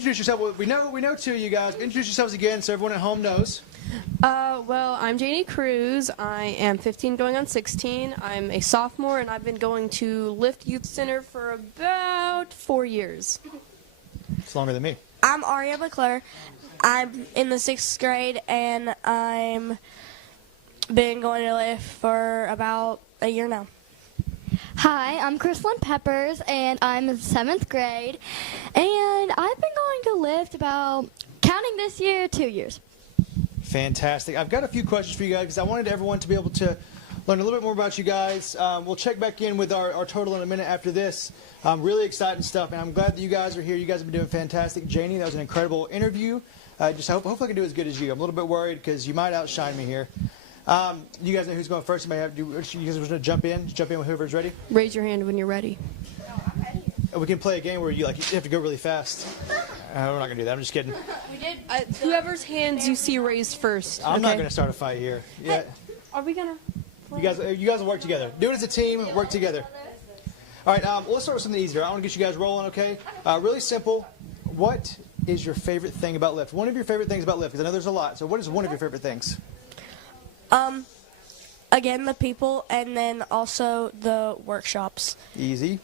introduce yourself. Well, we know two of you guys. Introduce yourselves again so everyone at home knows. Well, I'm Janie Cruz. I am 15 going on 16. I'm a sophomore, and I've been going to Lift Youth Center for about 4 years. It's longer than me. I'm Aria McClure. I'm in the 6th grade, and I'm been going to Lift for about a year now. Hi, I'm Chrislyn Peppers, and I'm in 7th grade, and I've been going to Lift about, counting this year, 2 years. Fantastic. I've got a few questions for you guys because I wanted everyone to be able to learn a little bit more about you guys. We'll check back in with our total in a minute after this. Really exciting stuff, and I'm glad that you guys are here. You guys have been doing fantastic. Janie, that was an incredible interview. Hopefully I can do as good as you. I'm a little bit worried because you might outshine me here. You guys know who's going first? You guys want to jump in with whoever's ready? Raise your hand when you're ready. We can play a game where you have to go really fast. We're not going to do that. I'm just kidding. We did. Whoever's hands you see raised first. I'm not going to start a fight here. Yeah. Are we going to? You guys will work together. Do it as a team. Work together. All right. Let's start with something easier. I want to get you guys rolling, okay? Really simple. What is your favorite thing about Lyft? One of your favorite things about Lyft, because I know there's a lot. So what is one of your favorite things? Again, the people, and then also the workshops. Easy.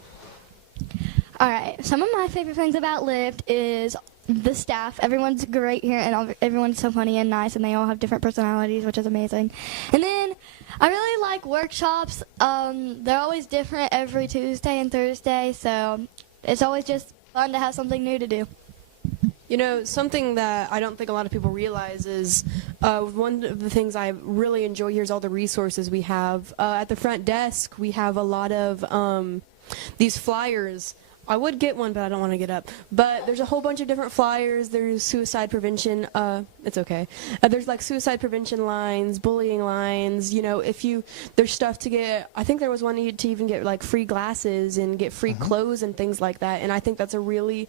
All right, some of my favorite things about Lyft is the staff. Everyone's great here, and everyone's so funny and nice, and they all have different personalities, which is amazing. And then I really like workshops. They're always different every Tuesday and Thursday, so it's always just fun to have something new to do. You know, something that I don't think a lot of people realize is one of the things I really enjoy here is all the resources we have. At the front desk, we have a lot of these flyers. I would get one, but I don't want to get up. But there's a whole bunch of different flyers. There's suicide prevention. It's okay. There's like suicide prevention lines, bullying lines. You know, there's stuff to get. I think there was one to even get like free glasses and get free clothes and things like that. And I think that's a really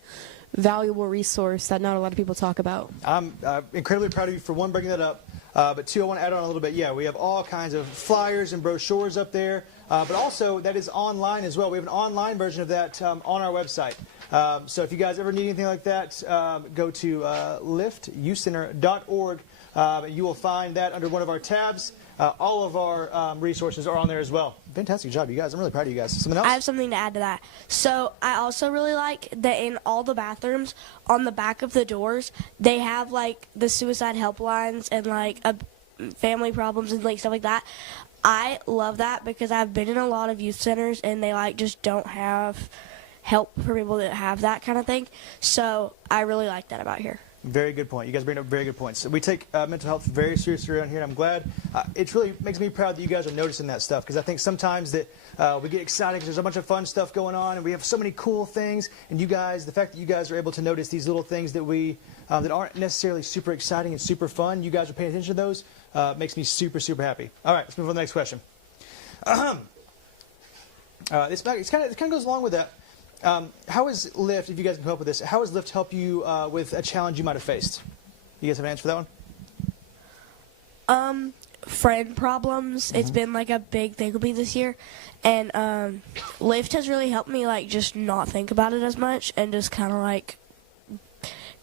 valuable resource that not a lot of people talk about. I'm incredibly proud of you for one, bringing that up. But two, I want to add on a little bit. Yeah, we have all kinds of flyers and brochures up there. But also, that is online as well. We have an online version of that on our website. So if you guys ever need anything like that, go to liftyouthcenter.org. You will find that under one of our tabs. All of our resources are on there as well. Fantastic job, you guys. I'm really proud of you guys. Something else? I have something to add to that. So I also really like that in all the bathrooms, on the back of the doors, they have like the suicide helplines and like family problems and like stuff like that. I love that because I've been in a lot of youth centers and they like just don't have help for people that have that kind of thing. So I really like that about here. Very good point. You guys bring up very good points. We take mental health very seriously around here, and I'm glad. It really makes me proud that you guys are noticing that stuff, because I think sometimes that we get excited because there's a bunch of fun stuff going on, and we have so many cool things. And you guys, the fact that you guys are able to notice these little things that that aren't necessarily super exciting and super fun, you guys are paying attention to those, makes me super, super happy. All right, let's move on to the next question. This kind of goes along with that. How has Lyft, if you guys can come up with this, how has Lyft helped you with a challenge you might have faced? You guys have an answer for that one? Friend problems. It's been like a big thing with me this year. And Lyft has really helped me like just not think about it as much and just kind of like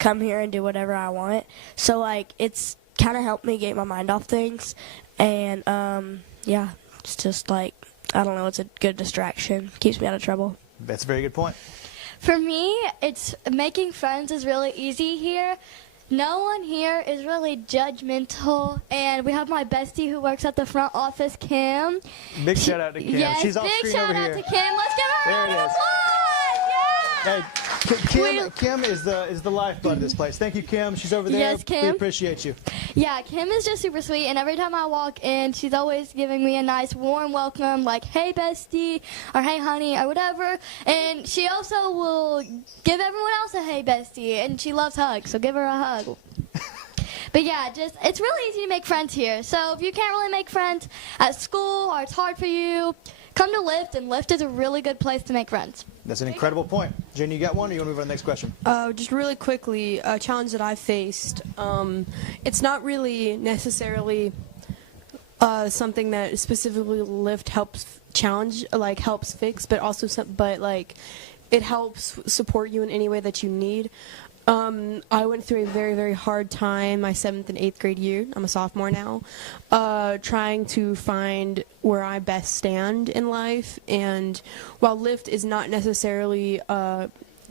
come here and do whatever I want. So like it's kind of helped me get my mind off things. And yeah, it's just like, I don't know, it's a good distraction. Keeps me out of trouble. That's a very good point. For me, it's making friends is really easy here. No one here is really judgmental, and we have my bestie who works at the front office, Kim. Big shout out to Kim. Yes, she's off screen over here. Big shout out to Kim. Let's give her a round of applause. Yeah. Hey, Kim is the lifeblood of this place. Thank you, Kim. She's over there. Yes, Kim. We appreciate you. Yeah, Kim is just super sweet, and every time I walk in, she's always giving me a nice, warm welcome, like, hey, bestie, or hey, honey, or whatever. And she also will give everyone else a hey, bestie, and she loves hugs, so give her a hug. But yeah, it's really easy to make friends here. So if you can't really make friends at school or it's hard for you, come to Lyft, and Lyft is a really good place to make friends. That's an incredible point. Jen, you got one, or you want to move on to the next question? Just really quickly, a challenge that I faced. It's not really necessarily something that specifically Lyft helps helps fix, but also it helps support you in any way that you need. I went through a very, very hard time my 7th and 8th grade year. I'm a sophomore now. Trying to find where I best stand in life. And while Lyft is not necessarily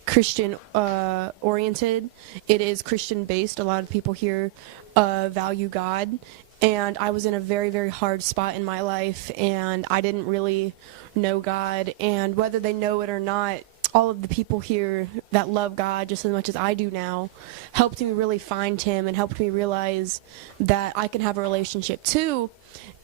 Christian oriented, it is Christian based. A lot of people here value God. And I was in a very, very hard spot in my life, and I didn't really know God. And whether they know it or not, all of the people here that love God just as much as I do now helped me really find him and helped me realize that I can have a relationship too.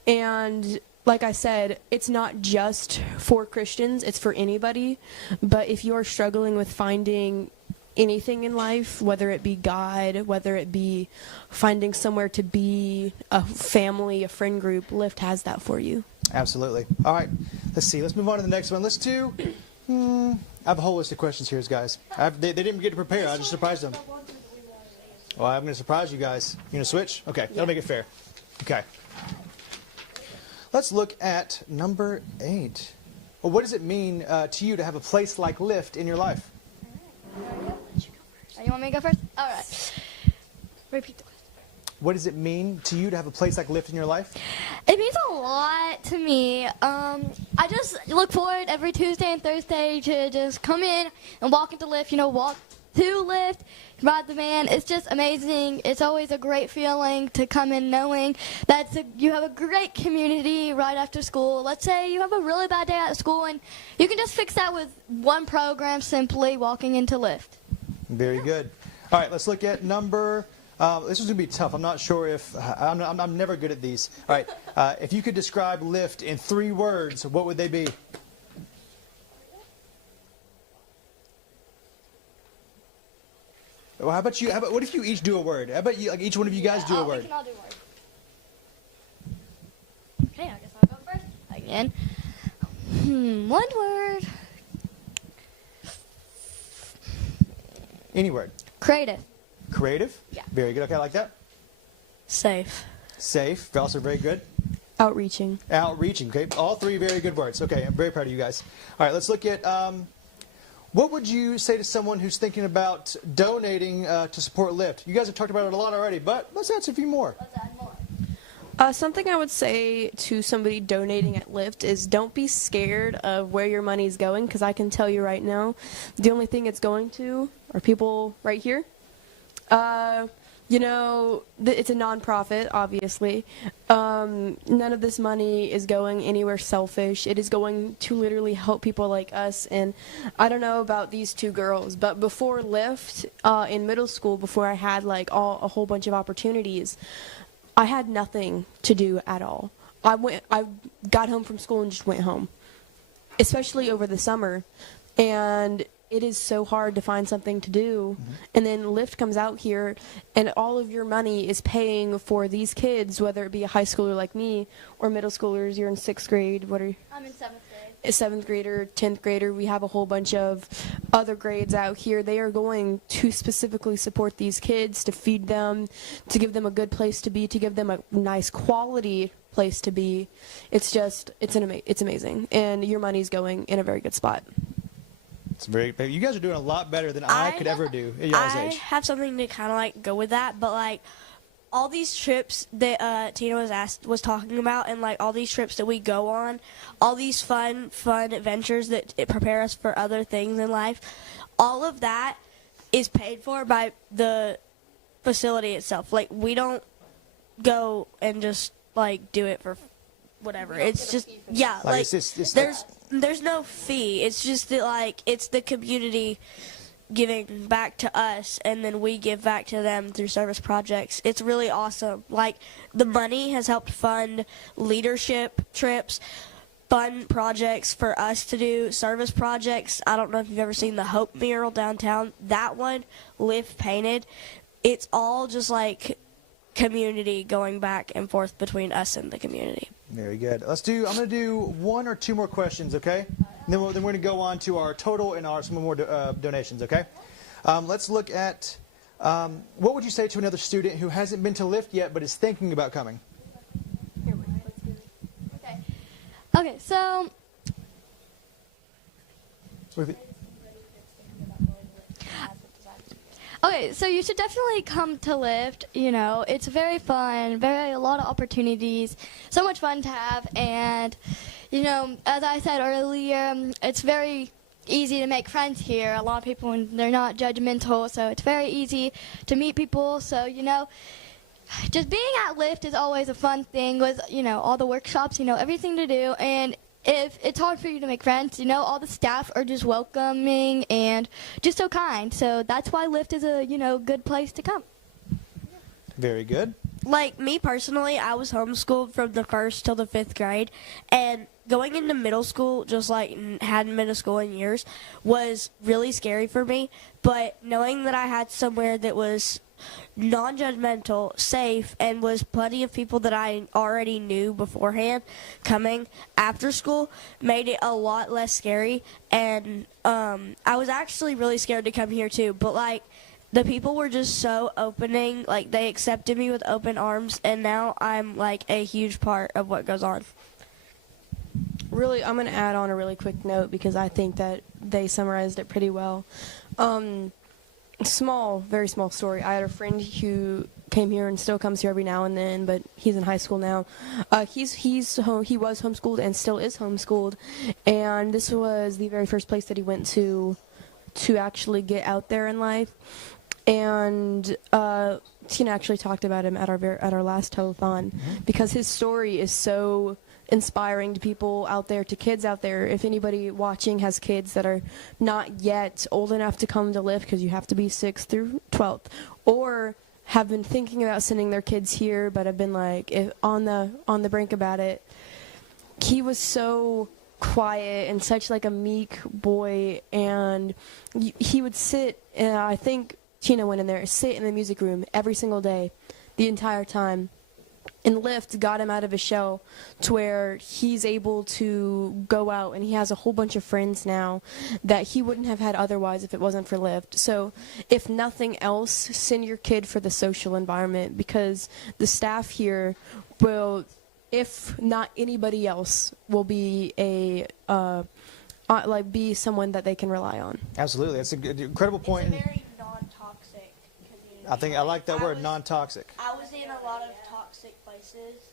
And like I said, it's not just for Christians, it's for anybody. But if you're struggling with finding anything in life, whether it be God, whether it be finding somewhere to be, a family, a friend group, Lyft has that for you. Absolutely. All right, let's see. Let's move on to the next one. Let's do... I have a whole list of questions here, guys. They didn't get to prepare. I just surprised them. Well, I'm going to surprise you guys. You going to switch? Okay, that'll make it fair. Okay. Let's look at number 8. Well, what does it mean to you to have a place like Lyft in your life? You want me to go first? All right. Repeat the question. What does it mean to you to have a place like Lyft in your life? It means a lot to me. I just look forward every Tuesday and Thursday to just come in and walk into Lyft, walk to Lyft, ride the van. It's just amazing. It's always a great feeling to come in knowing that you have a great community right after school. Let's say you have a really bad day at school, and you can just fix that with one program, simply walking into Lyft. Very good. All right, let's look at number... this is going to be tough. I'm not sure if... I'm never good at these. All right. If you could describe Lyft in 3 words, what would they be? Well, how about you? What if you each do a word? How about you, each one of you guys do a word? We can all do a word. Okay, I guess I'll go first. Again. One word. Any word. Creative. Creative? Yeah. Very good. Okay, I like that. Safe. Safe. Also very good. Outreaching. Outreaching. Okay. All 3 very good words. Okay, I'm very proud of you guys. All right, let's look at what would you say to someone who's thinking about donating to support Lyft? You guys have talked about it a lot already, but let's add a few more. Let's add more. Something I would say to somebody donating at Lyft is don't be scared of where your money is going, because I can tell you right now, the only thing it's going to are people right here. It's a nonprofit, obviously. None of this money is going anywhere selfish. It is going to literally help people like us. And I don't know about these 2 girls, but before Lyft, in middle school, before I had a whole bunch of opportunities, I had nothing to do at all. I got home from school and just went home, especially over the summer. And it is so hard to find something to do. Mm-hmm. And then Lyft comes out here, and all of your money is paying for these kids, whether it be a high schooler like me or middle schoolers. You're in 6th grade. What are you? I'm in 7th grade. A 7th grader, 10th grader. We have a whole bunch of other grades out here. They are going to specifically support these kids, to feed them, to give them a good place to be, to give them a nice quality place to be. It's amazing. And your money's going in a very good spot. It's you guys are doing a lot better than I could ever do at y'all's age. I have something to kind of go with that, but all these trips that Tina was talking about, and all these trips that we go on, all these fun adventures that prepare us for other things in life, all of that is paid for by the facility itself. We don't go and just do it for whatever. It's just there's no fee. It's just that it's the community giving back to us, and then we give back to them through service projects. It's really awesome. The money has helped fund leadership trips, fun projects for us to do, service projects. I don't know if you've ever seen the Hope mural downtown. That one, Lyft painted. It's all just community going back and forth between us and the community. Very good. I'm going to do 1 or 2 more questions, okay? And then we're going to go on to our total and some more donations, okay? Let's look at what would you say to another student who hasn't been to Lyft yet but is thinking about coming? Okay, so... Okay, so you should definitely come to Lyft. You know, it's very fun, a lot of opportunities, so much fun to have, and you know, as I said earlier, it's very easy to make friends here. A lot of people, they're not judgmental, so it's very easy to meet people. So you know, just being at Lyft is always a fun thing with, you know, all the workshops, you know, everything to do. And if it's hard for you to make friends, you know, all the staff are just welcoming and just so kind. So that's why Lyft is a, you know, good place to come. Very good. Like me personally, I was homeschooled from the 1st till the 5th grade, and going into middle school, just like hadn't been to school in years, was really scary for me. But knowing that I had somewhere that was non-judgmental, safe, and was plenty of people that I already knew beforehand coming after school made it a lot less scary. And I was actually really scared to come here too, but like the people were just so opening, like they accepted me with open arms, and now I'm like a huge part of what goes on. Really, I'm going to add on a really quick note because I think that they summarized it pretty well. Very small story. I had a friend who came here and still comes here every now and then, but he's in high school now. He was homeschooled and still is homeschooled, and this was the very first place that he went to actually get out there in life. And Tina actually talked about him at our last telethon because his story is so inspiring to people out there, to kids out there. If anybody watching has kids that are not yet old enough to come to Lyft, because you have to be 6th through 12th, or have been thinking about sending their kids here but have been like on the brink about it, he was so quiet and such like a meek boy, and he would sit, and I think Tina went in there, sit in the music room every single day the entire time. And Lyft got him out of his shell to where he's able to go out, and he has a whole bunch of friends now that he wouldn't have had otherwise if it wasn't for Lyft. So if nothing else, send your kid for the social environment, because the staff here will, if not anybody else, will be be someone that they can rely on. Absolutely. That's an incredible point. It's a very non-toxic community. I like that word, non-toxic. I was in a lot of toxic places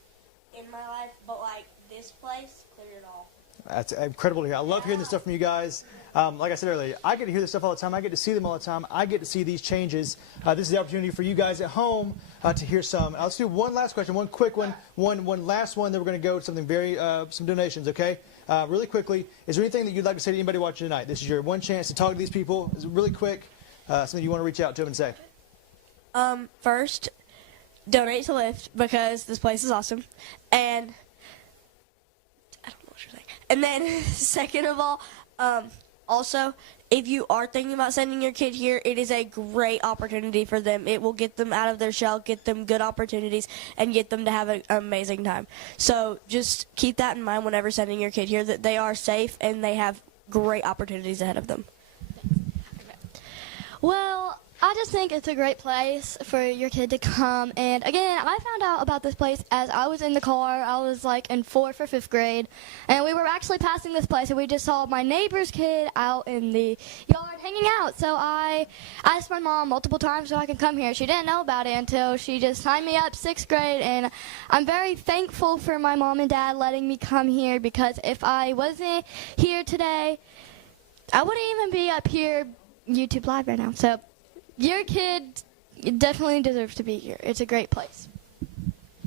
in my life, but like this place cleared it all. That's incredible to hear. I love hearing this stuff from you guys. Like I said earlier, I get to hear this stuff all the time. I get to see them all the time. I get to see these changes. This is the opportunity for you guys at home to hear some. Let's do one last question, one quick one, one last one. Then we're going to go to something very, some donations, okay? Really quickly, is there anything that you'd like to say to anybody watching tonight? This is your one chance to talk to these people. Is it really quick? Something you want to reach out to them and say? First, donate to Lyft because this place is awesome, and I don't know what you're saying. And then, second of all, also, if you are thinking about sending your kid here, it is a great opportunity for them. It will get them out of their shell, get them good opportunities, and get them to have an amazing time. So just keep that in mind whenever sending your kid here, that they are safe and they have great opportunities ahead of them. Well, I just think it's a great place for your kid to come. And again, I found out about this place as I was in the car. I was like in 4th or 5th grade, and we were actually passing this place, and we just saw my neighbor's kid out in the yard hanging out. So I asked my mom multiple times so I could come here. She didn't know about it until she just signed me up 6th grade, and I'm very thankful for my mom and dad letting me come here, because if I wasn't here today, I wouldn't even be up here YouTube Live right now. So your kid definitely deserves to be here. It's a great place.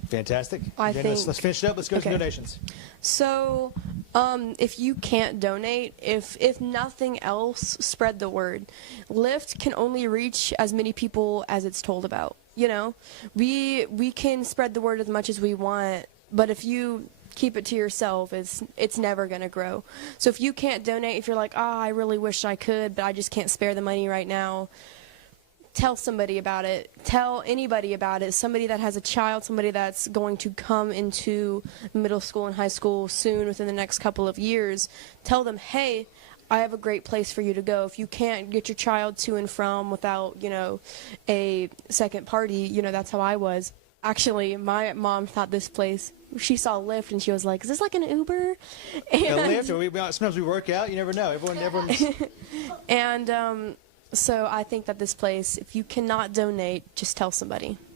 Fantastic. Let's finish it up. Let's go to some donations. So, if you can't donate, if nothing else, spread the word. Lyft can only reach as many people as it's told about. You know, we can spread the word as much as we want, but if you keep it to yourself, it's never going to grow. So if you can't donate, if you're like, I really wish I could, but I just can't spare the money right now, tell somebody about it. Tell anybody about it. Somebody that has a child, somebody that's going to come into middle school and high school soon within the next couple of years. Tell them, hey, I have a great place for you to go. If you can't get your child to and from without, a second party, that's how I was. Actually, my mom thought this place, she saw Lyft and she was like, is this like an Uber? And Lyft, sometimes we work out, you never know. Everyone and So I think that this place, if you cannot donate, just tell somebody.